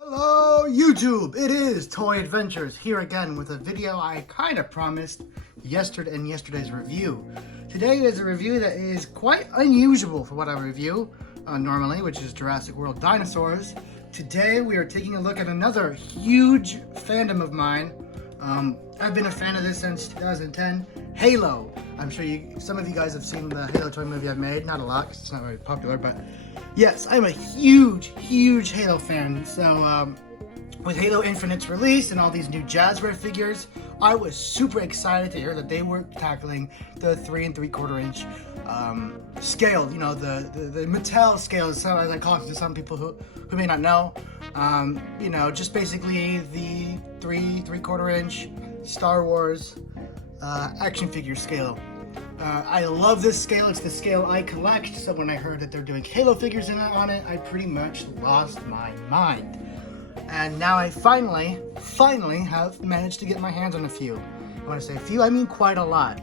Hello YouTube, it is Toy Adventures here again with a video I kind of promised yesterday in yesterday's review. Today is a review that is quite unusual for what I review normally, which is Jurassic World Dinosaurs. Today we are taking a look at another huge fandom of mine. I've been a fan of this since 2010, Halo. I'm sure some of you guys have seen the Halo toy movie I've made. Not a lot, 'cause it's not very popular, but yes, I'm a huge Halo fan. So with Halo Infinite's release and all these new Jazwares figures, I was super excited to hear that they were tackling the 3 3/4 inch scale. You know, the Mattel scale, as I call it to some people who may not know. You know, just basically the 3 3/4 inch Star Wars action figure scale. I love this scale. It's the scale I collect. So when I heard that they're doing Halo figures on it, I pretty much lost my mind. And now I finally have managed to get my hands on a few. I want to say a few, I mean quite a lot.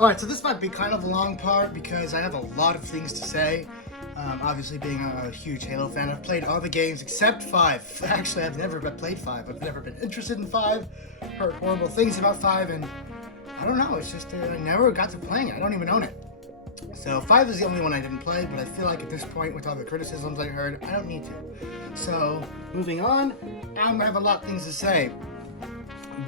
Alright, so this might be kind of a long part because I have a lot of things to say. Obviously, being a huge Halo fan, I've played all the games except 5. Actually, I've never played 5. I've never been interested in 5. Heard horrible things about 5, and I don't know. It's just I never got to playing it. I don't even own it. So 5 is the only one I didn't play, but I feel like at this point, with all the criticisms I heard, I don't need to. So moving on, I have a lot of things to say,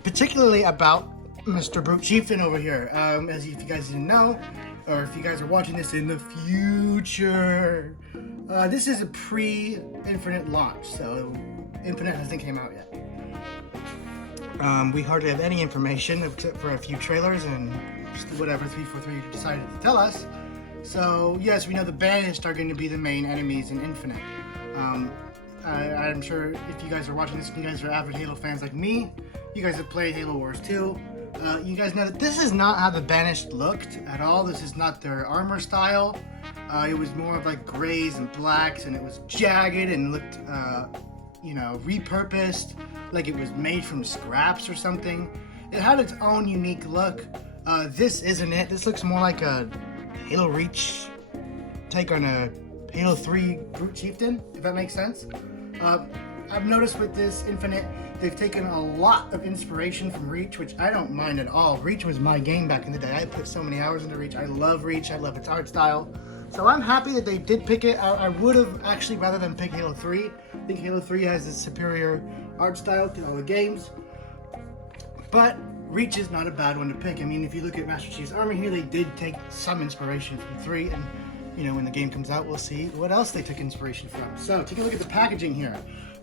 particularly about Mr. Brute Chieftain over here. As if you guys didn't know, or if you guys are watching this in the future, this is a pre-Infinite launch, so Infinite hasn't came out yet. We hardly have any information except for a few trailers and just whatever 343 decided to tell us. So yes, we know the Banished are going to be the main enemies in Infinite. I'm sure if you guys are watching this, you guys are avid Halo fans like me. You guys have played Halo Wars 2. You guys know that this is not how the Banished looked at all. This is not their armor style. It was more of like grays and blacks, and it was jagged and looked, you know, repurposed, like it was made from scraps or something. It had its own unique look. This isn't it. This looks more like a Halo Reach take on a Halo 3 Brute Chieftain, if that makes sense. I've noticed with this Infinite, they've taken a lot of inspiration from Reach, which I don't mind at all. Reach was my game back in the day. I put so many hours into Reach. I love Reach. I love its art style. So I'm happy that they did pick it. I would have actually, rather than pick Halo 3, I think Halo 3 has a superior art style to all the games. But Reach is not a bad one to pick. I mean, if you look at Master Chief's armor here, they did take some inspiration from 3, and you know, when the game comes out, we'll see what else they took inspiration from. So, take a look at the packaging here.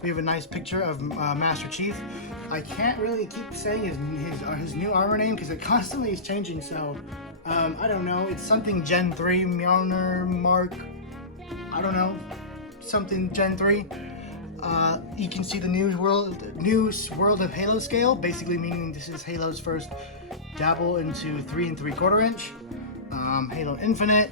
We have a nice picture of Master Chief. I can't really keep saying his new armor name because it constantly is changing, so I don't know. It's something Gen 3, Mjolnir, Mark, I don't know, something Gen 3. You can see the new world of Halo scale, basically meaning this is Halo's first dabble into 3 3/4 inch. Halo Infinite,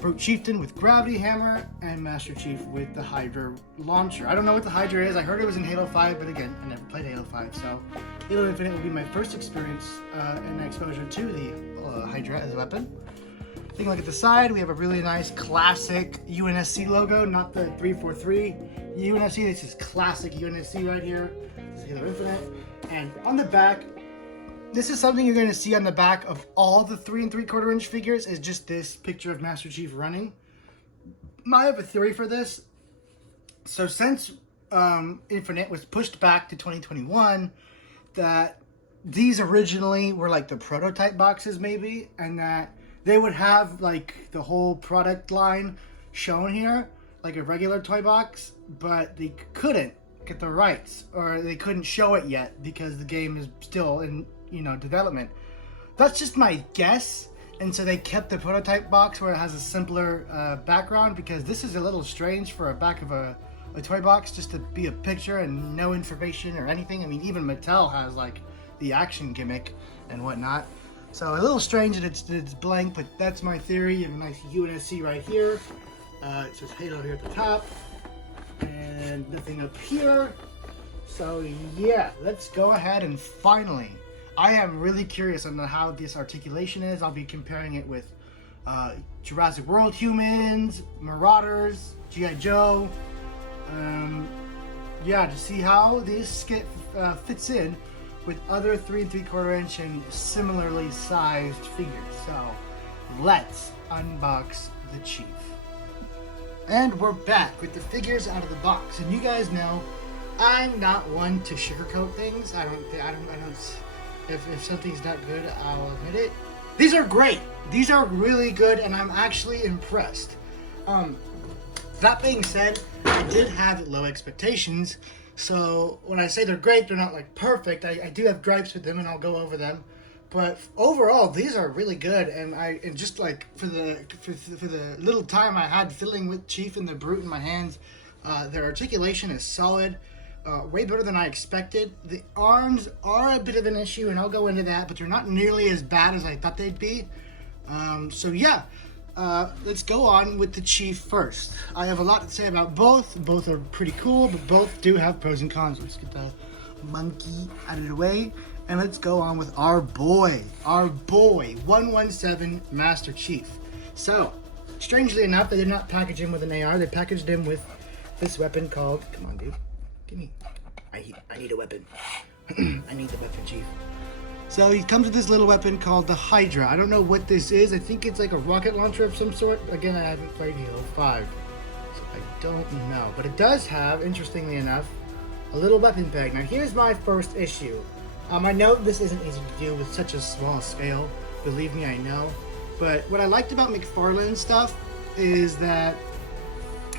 Brute Chieftain with Gravity Hammer, and Master Chief with the Hydra launcher. I don't know what the Hydra is. I heard it was in Halo 5, but again, I never played Halo 5, so Halo Infinite will be my first experience and exposure to the Hydra as a weapon. Taking a look at the side, we have a really nice classic UNSC logo, not the 343 UNSC. This is classic UNSC right here. This is Halo Infinite. And on the back, this is something you're going to see on the back of all the 3 3/4 inch figures, is just this picture of Master Chief running. I have a theory for this. So since Infinite was pushed back to 2021, that these originally were like the prototype boxes maybe, and that they would have like the whole product line shown here, like a regular toy box, but they couldn't get the rights, or they couldn't show it yet because the game is still in, you know, development. That's just my guess, and so they kept the prototype box where it has a simpler background, because this is a little strange for a back of a toy box just to be a picture and no information or anything. I mean, even Mattel has like the action gimmick and whatnot, so a little strange that it's blank, but that's my theory. You have a nice UNSC right here. It says Halo here at the top, and nothing up here. So yeah, let's go ahead and finally, I am really curious on how this articulation is. I'll be comparing it with Jurassic World humans, Marauders, G.I. Joe. Yeah, to see how this skit fits in with other 3 3/4 inch and similarly sized figures. So let's unbox the Chief. And we're back with the figures out of the box. And you guys know I'm not one to sugarcoat things. If something's not good, I'll admit it. These are great. These are really good, and I'm actually impressed. That being said, I did have low expectations. So when I say they're great, they're not like perfect. I do have gripes with them, and I'll go over them. But overall, these are really good, and just like for the little time I had fiddling with Chief and the Brute in my hands, their articulation is solid, way better than I expected. The arms are a bit of an issue, and I'll go into that, but they're not nearly as bad as I thought they'd be. So yeah, let's go on with the Chief first. I have a lot to say about both. Both are pretty cool, but both do have pros and cons. Let's get the monkey out of the way. And let's go on with our boy, 117 Master Chief. So, strangely enough, they did not package him with an AR. They packaged him with this weapon called, come on, dude, give me, I need a weapon. I need the weapon, Chief. So he comes with this little weapon called the Hydra. I don't know what this is. I think it's like a rocket launcher of some sort. Again, I haven't played Halo 5, so I don't know. But it does have, interestingly enough, a little weapon peg. Now, here's my first issue. I know this isn't easy to do with such a small scale, believe me, I know. But what I liked about McFarlane's stuff is that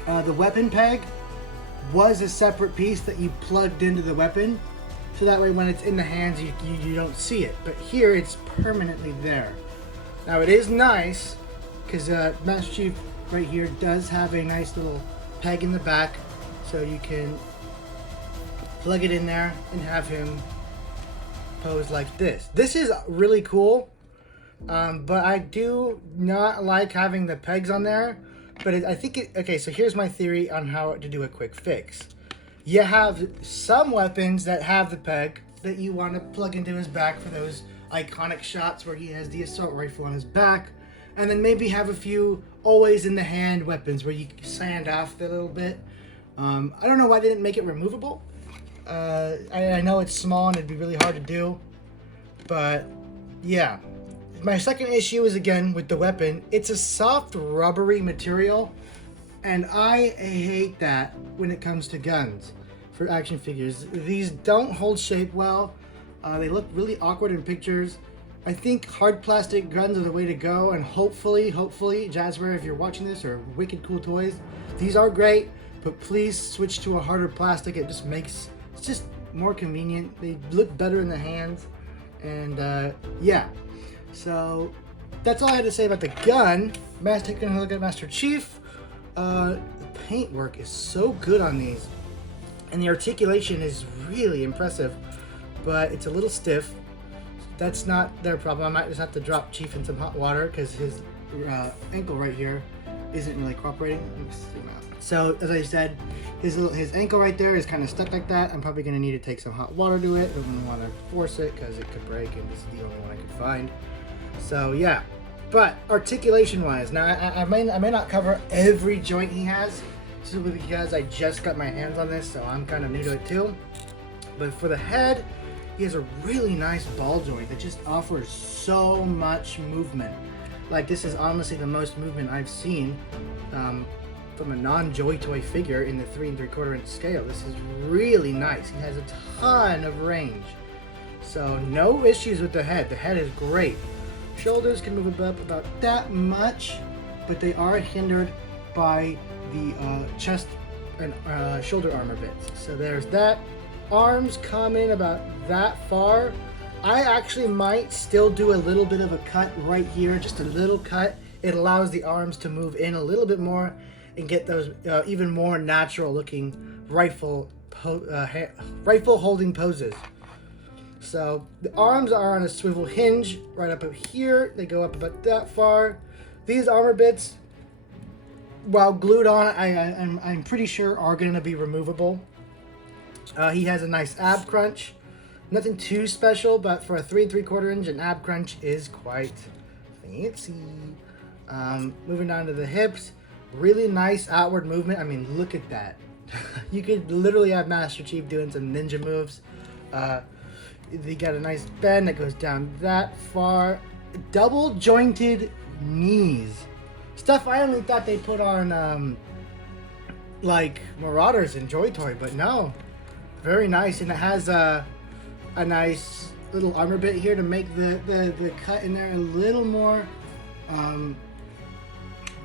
the weapon peg was a separate piece that you plugged into the weapon, so that way when it's in the hands, you don't see it. But here, it's permanently there. Now, it is nice, because Master Chief right here does have a nice little peg in the back, so you can plug it in there and have him pose like this. This is really cool, but I do not like having the pegs on there. But I think okay, so here's my theory on how to do a quick fix. You have some weapons that have the peg that you want to plug into his back for those iconic shots where he has the assault rifle on his back, and then maybe have a few always in the hand weapons where you sand off a little bit. I don't know why they didn't make it removable. I know it's small and it'd be really hard to do, but yeah. My second issue is again with the weapon. It's a soft rubbery material, and I hate that when it comes to guns for action figures. These don't hold shape well. They look really awkward in pictures. I think hard plastic guns are the way to go, and hopefully, Jazwares, if you're watching this, or Wicked Cool Toys, these are great, but please switch to a harder plastic. It just makes it's just more convenient. They look better in the hands, and yeah. So that's all I had to say about the gun. Taking a look at Master Chief. The paintwork is so good on these, and the articulation is really impressive, but it's a little stiff. That's not their problem. I might just have to drop Chief in some hot water because his ankle right here isn't really cooperating. Let me see now. So as I said, his ankle right there is kind of stuck like that. I'm probably going to need to take some hot water to it. I don't want to force it because it could break, and this is the only one I could find. So yeah, but articulation wise, now I may not cover every joint he has, simply because I just got my hands on this, so I'm kind of new to it too. But for the head, he has a really nice ball joint that just offers so much movement. Like, this is honestly the most movement I've seen from a non-Joy Toy figure in the 3 3/4 inch scale. This is really nice. He has a ton of range. So no issues with the head. The head is great. Shoulders can move up about that much, but they are hindered by the chest and shoulder armor bits. So there's that. Arms come in about that far. I actually might still do a little bit of a cut right here, just a little cut. It allows the arms to move in a little bit more and get those even more natural looking rifle holding poses. So the arms are on a swivel hinge right up here. They go up about that far. These armor bits, while glued on, I'm pretty sure are going to be removable. He has a nice ab crunch. Nothing too special, but for a 3 3/4 inch, an ab crunch is quite fancy. Moving down to the hips, really nice outward movement. I mean, look at that. You could literally have Master Chief doing some ninja moves. They got a nice bend that goes down that far. Double jointed knees. Stuff I only thought they put on like Marauders and Joy Toy, but no. Very nice, and it has a nice little armor bit here to make the cut in there a little more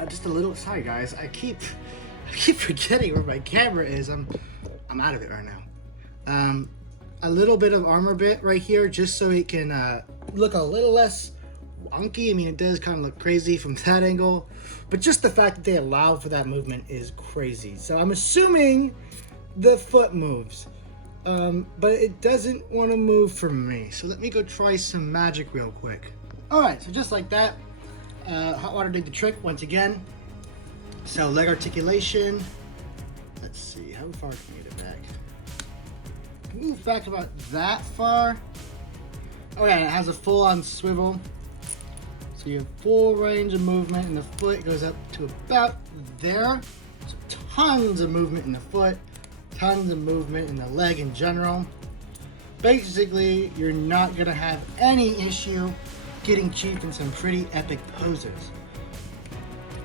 just a little. Sorry guys, I keep forgetting where my camera is. I'm out of it right now. A little bit of armor bit right here just so it can look a little less wonky. I mean, it does kind of look crazy from that angle, but just the fact that they allow for that movement is crazy. So I'm assuming the foot moves, but it doesn't want to move for me. So let me go try some magic real quick. All right, so just like that, hot water did the trick once again. So leg articulation. Let's see, how far can you get it back? Move back about that far. Oh yeah, and it has a full-on swivel. So you have full range of movement in the foot. It goes up to about there. So tons of movement in the foot, tons of movement in the leg in general. Basically, you're not gonna have any issue getting Chief in some pretty epic poses.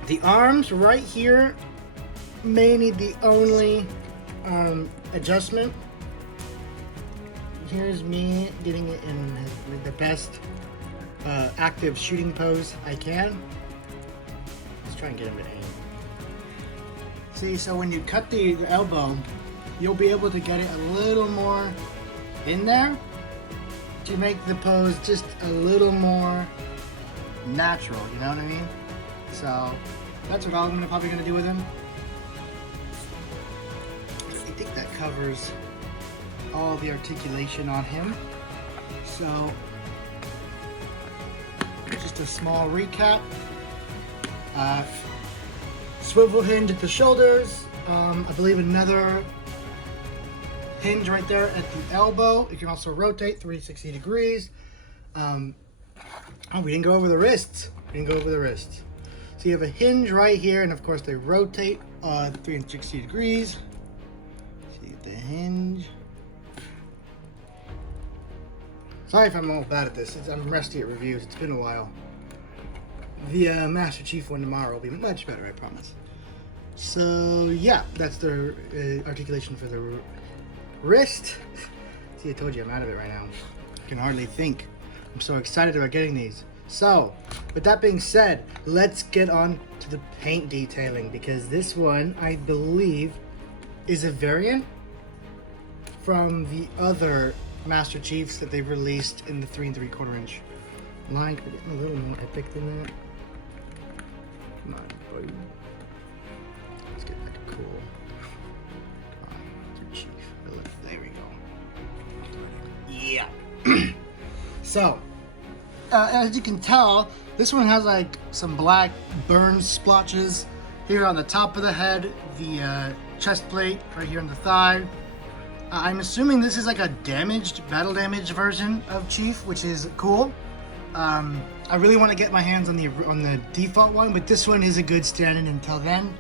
The arms right here may need the only adjustment. Here's me getting it in the best active shooting pose I can. Let's try and get him to aim. See, so when you cut the elbow, you'll be able to get it a little more in there to make the pose just a little more natural, you know what I mean? So that's what I'm probably gonna do with him. I think that covers all the articulation on him. So just a small recap. Swivel hinge at the shoulders. I believe another hinge right there at the elbow. You can also rotate 360 degrees. Oh, we didn't go over the wrists. So you have a hinge right here, and of course they rotate 360 degrees. See the hinge. Sorry if I'm all bad at this. I'm rusty at reviews. It's been a while. The Master Chief one tomorrow will be much better, I promise. So yeah, that's the articulation for the wrist. See, I told you I'm out of it right now. I can hardly think. I'm so excited about getting these. So, with that being said, let's get on to the paint detailing, because this one, I believe, is a variant from the other Master Chiefs that they've released in the 3 3/4 inch line. Can we get a little more epic than that? Come on, buddy. Let's get like a cool. Come on, Chief. There we go. Yeah. So, as you can tell, this one has like some black burn splotches here on the top of the head, the chest plate right here on the thigh. I'm assuming this is like a battle damaged version of Chief, which is cool. I really want to get my hands on the default one, but this one is a good stand-in until then.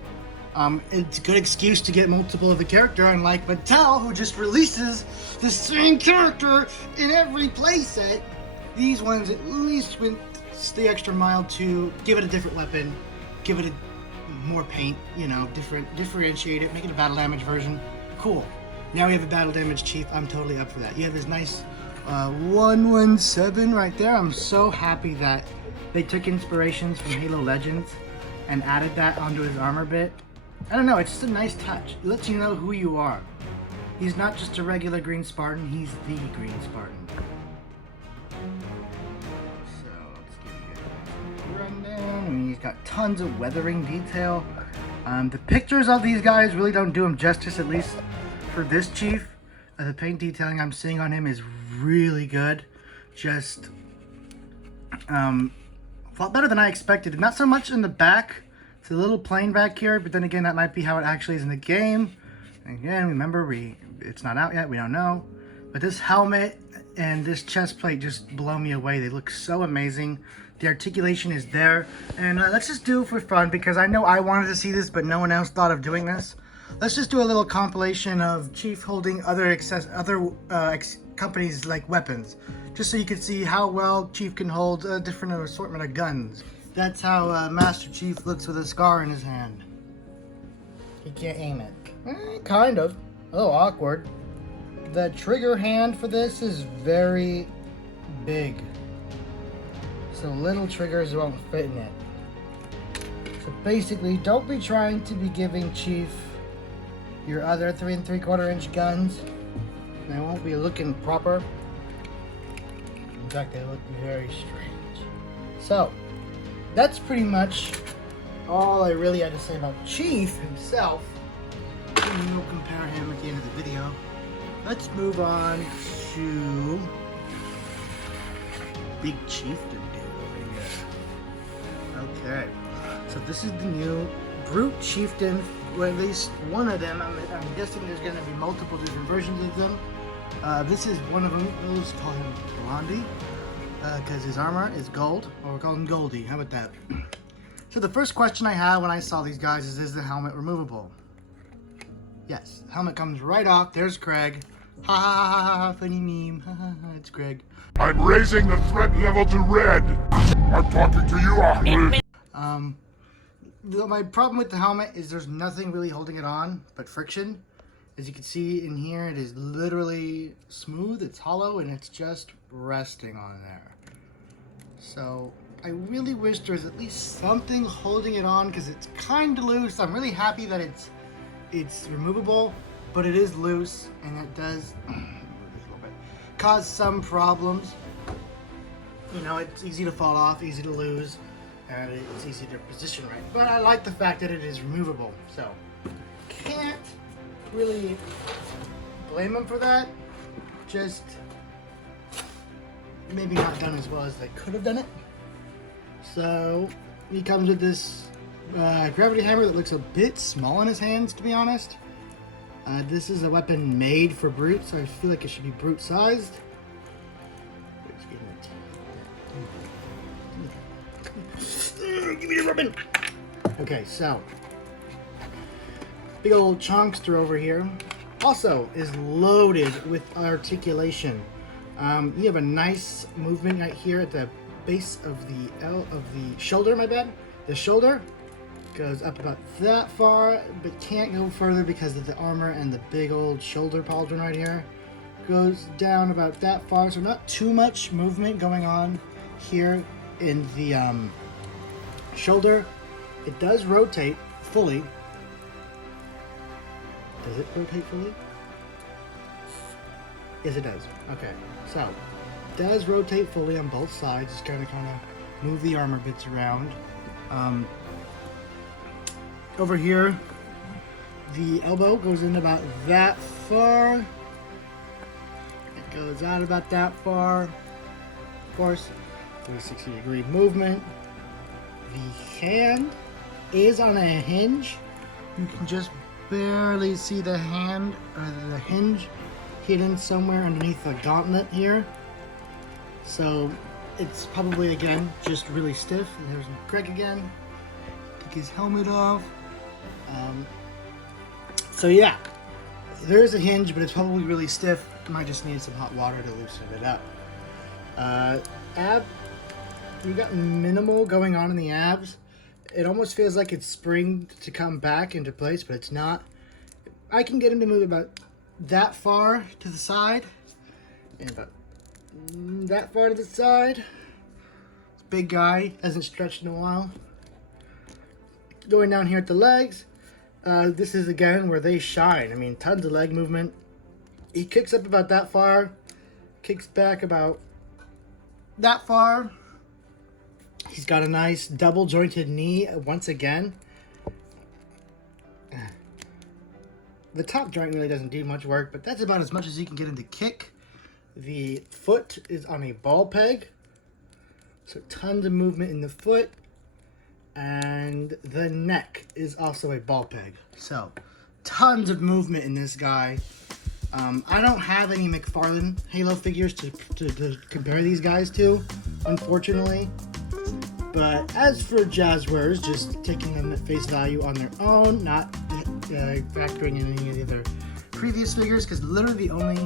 It's a good excuse to get multiple of the character, unlike Mattel, who just releases the same character in every playset. These ones at least went the extra mile to give it a different weapon, give it more paint, you know, differentiate it, make it a battle damage version. Cool. Now we have a battle damage Chief. I'm totally up for that. You have this nice 117 right there. I'm so happy that they took inspirations from Halo Legends and added that onto his armor bit. I don't know, it's just a nice touch. It lets you know who you are. He's not just a regular Green Spartan, he's the Green Spartan. So let's give you guys a rundown. I mean, he's got tons of weathering detail. The pictures of these guys really don't do him justice, at least for this Chief. The paint detailing I'm seeing on him is really good. Just a lot better than I expected. Not so much in the back. It's a little plain back here, but then again, that might be how it actually is in the game. Again, remember, it's not out yet. We don't know. But this helmet and this chest plate just blow me away. They look so amazing. The articulation is there. And let's just do it for fun because I know I wanted to see this, but no one else thought of doing this. Let's just do a little compilation of Chief holding other companies like weapons, just so you can see how well Chief can hold a different assortment of guns. That's how Master Chief looks with a scar in his hand. He can't aim it. Kind of. A little awkward. The trigger hand for this is very big, so little triggers won't fit in it. So basically, don't be trying to be giving Chief your other 3 3/4 inch guns. They won't be looking proper. In fact, they look very strange. So, that's pretty much all I really had to say about Chief himself. And we'll compare him at the end of the video. Let's move on to Big Chieftain dude over here. Okay, so this is the new Brute Chieftain. Well, at least one of them. I'm guessing there's going to be multiple different versions of them. This is one of them. Let's call him Blondie, because his armor is gold, or we'll call him Goldie. How about that? So the first question I had when I saw these guys is the helmet removable? Yes, the helmet comes right off. There's Craig. Ha ha ha ha ha, funny meme. Ha ha ha, it's Craig. I'm raising the threat level to red. I'm talking to you, Ahmed. My problem with the helmet is there's nothing really holding it on but friction. As you can see in here, it is literally smooth, it's hollow, and it's just resting on there. So I really wish there was at least something holding it on because it's kind of loose. I'm really happy that it's removable, but it is loose and it does cause some problems. You know, it's easy to fall off, easy to lose, and it's easy to position right. But I like the fact that it is removable, so can't really blame them for that. Just maybe not done as well as they could have done it. So he comes with this gravity hammer that looks a bit small in his hands, to be honest. This is a weapon made for Brute, so I feel like it should be Brute sized. Give me your weapon! Okay, so big old chunkster over here also is loaded with articulation. You have a nice movement right here at the base of the shoulder, my bad. The shoulder goes up about that far, but can't go further because of the armor and the big old shoulder pauldron right here. Goes down about that far, so not too much movement going on here in the shoulder. It does rotate fully. Does it rotate fully? Yes, it does. Okay, so it does rotate fully on both sides. Just kind of move the armor bits around. Over here, the elbow goes in about that far. It goes out about that far. Of course, 360-degree movement. The hand is on a hinge. You can just barely see the hand or the hinge hidden somewhere underneath the gauntlet here. So it's probably, again, just really stiff. And there's Greg again. Take his helmet off. So yeah, there is a hinge, but it's probably really stiff. Might just need some hot water to loosen it up. We got minimal going on in the abs. It almost feels like it's springed to come back into place, but it's not. I can get him to move about that far to the side, and about that far to the side. Big guy, hasn't stretched in a while. Going down here at the legs, this is again where they shine. I mean, tons of leg movement. He kicks up about that far, kicks back about that far. He's got a nice double jointed knee once again. The top joint really doesn't do much work, but that's about as much as you can get him to kick. The foot is on a ball peg, so tons of movement in the foot. And the neck is also a ball peg. So tons of movement in this guy. I don't have any McFarlane Halo figures to compare these guys to, unfortunately. But as for Jazwares, just taking them at face value on their own, not factoring in any of the other previous figures, because literally the only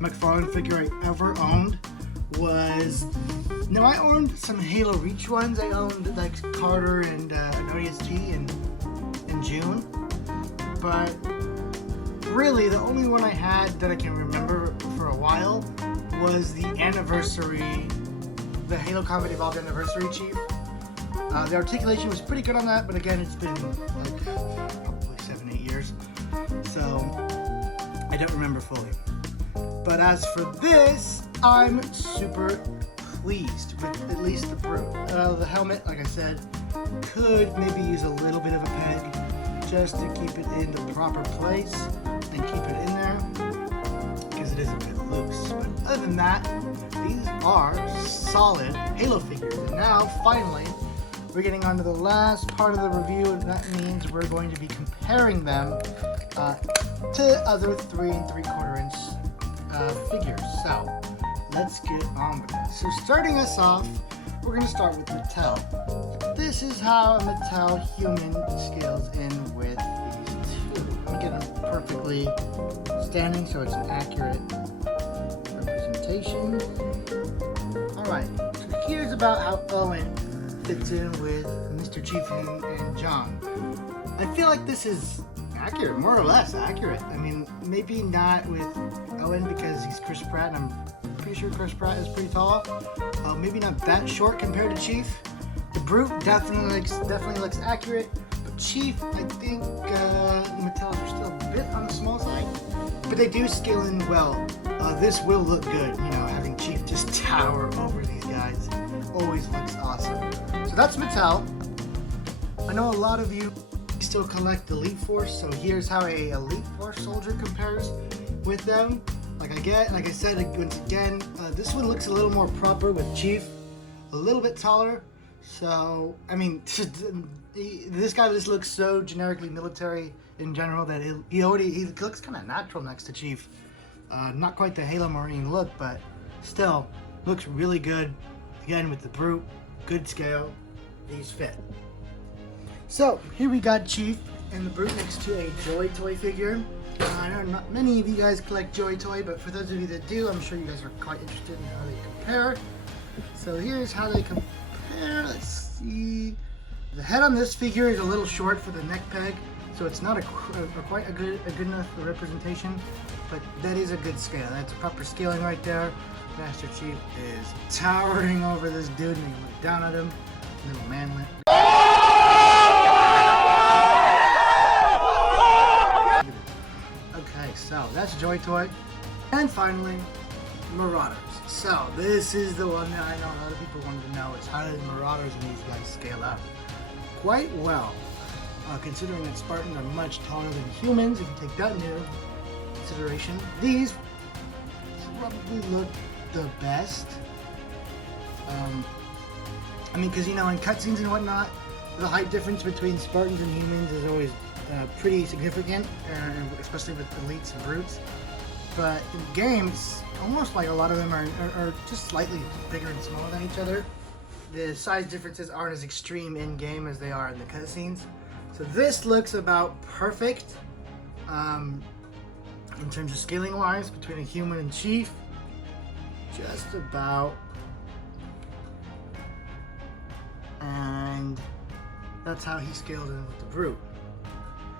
McFarlane figure I ever owned was... No, I owned some Halo Reach ones. I owned like Carter and an ODST in June. But really, the only one I had that I can remember for a while was the anniversary, the Halo Combat Evolved Anniversary Chief. The articulation was pretty good on that, but again, it's been like probably 7-8 years, so I don't remember fully. But as for this, I'm super pleased with at least the Brute. The helmet, like I said, could maybe use a little bit of a peg just to keep it in the proper place and keep it in there, because it is a bit loose. But other than that, these are solid Halo figures. And now, finally, we're getting on to the last part of the review, and that means we're going to be comparing them to other 3 3/4 inch figures. So, let's get on with this. So, starting us off, we're going to start with Mattel. This is how a Mattel human scales in with these two. Let me get them perfectly standing so it's an accurate representation. Alright, so here's about how Owen fits in with Mr. Chieftain and John. I feel like this is accurate, more or less accurate. I mean, maybe not with Owen because he's Chris Pratt, and I'm pretty sure Chris Pratt is pretty tall. Maybe not that short compared to Chief. The Brute definitely looks accurate, but Chief, I think Mattel are still a bit on the small side, but they do scale in well. This will look good, you know, having Chief just tower over these guys always looks awesome. So that's Mattel. I know a lot of you still collect Elite Force, so here's how a Elite Force soldier compares with them. Like I said, once again, this one looks a little more proper with Chief, a little bit taller. So, I mean, this guy just looks so generically military in general that he looks kind of natural next to Chief. Not quite the Halo Marine look, but still looks really good. Again, with the Brute, good scale, these fit. So, here we got Chief and the Brute next to a Joy Toy figure. I know not many of you guys collect Joy Toy, but for those of you that do, I'm sure you guys are quite interested in how they compare. So here's how they compare. Let's see. The head on this figure is a little short for the neck peg, so it's not quite a good enough representation, but that is a good scale. That's proper scaling right there. Master Chief is towering over this dude, and you can look down at him. Little manlet. Okay, so that's Joy Toy. And finally, Marauders. So this is the one that I know a lot of people wanted to know, is how did Marauders and these guys scale up? Quite well, considering that Spartans are much taller than humans. If you take that into consideration, these probably look the best. I mean, because, you know, in cutscenes and whatnot, the height difference between Spartans and humans is always pretty significant, especially with elites and brutes. But in games, almost like a lot of them are just slightly bigger and smaller than each other. The size differences aren't as extreme in game as they are in the cutscenes. So this looks about perfect in terms of scaling wise between a human and Chief. Just about. And that's how he scaled in with the Brute.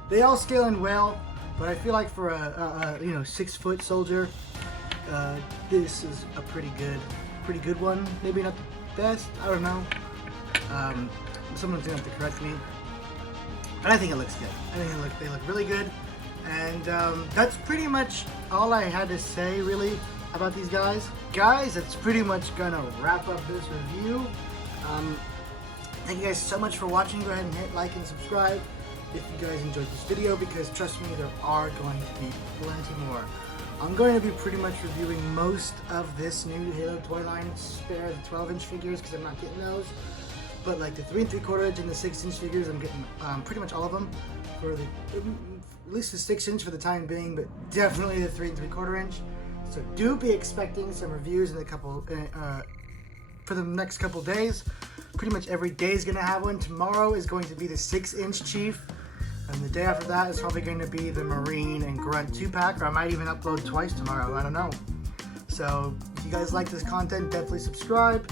They all scale in well, but I feel like for a 6-foot soldier, this is a pretty good one. Maybe not the best, I don't know. Someone's gonna have to correct me, but I think it looks good. I think they look really good, and that's pretty much all I had to say really about these guys. Guys, that's pretty much gonna wrap up this review. Thank you guys so much for watching. Go ahead and hit like and subscribe if you guys enjoyed this video, because trust me, there are going to be plenty more. I'm going to be pretty much reviewing most of this new Halo toy line, spare the 12-inch figures because I'm not getting those. But like the 3 3/4 inch and the 6-inch figures, I'm getting pretty much all of them, for the at least the 6-inch for the time being, but definitely the 3 3/4 inch. So do be expecting some reviews in a couple for the next couple days. pretty much every day is going to have one. Tomorrow is going to be the 6-inch Chief. And the day after that is probably going to be the Marine and Grunt 2-pack, or I might even upload twice tomorrow, I don't know. So, if you guys like this content, definitely subscribe.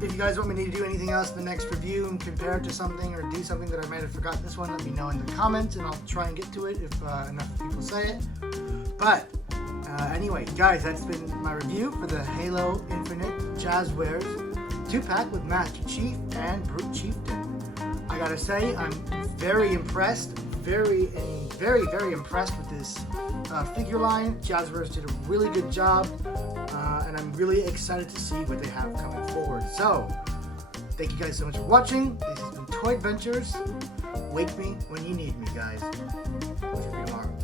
If you guys want me to do anything else in the next review and compare it to something or do something that I might have forgotten this one, let me know in the comments and I'll try and get to it if enough people say it. But, anyway, guys, that's been my review for the Halo Infinite Jazwares 2-pack with Master Chief and Brute Chieftain. I gotta say, I'm very impressed, very impressed with this figure line. Jazwares did a really good job, and I'm really excited to see what they have coming forward. So, thank you guys so much for watching. This has been Toy Adventures. Wake me when you need me, guys. I'll see you tomorrow.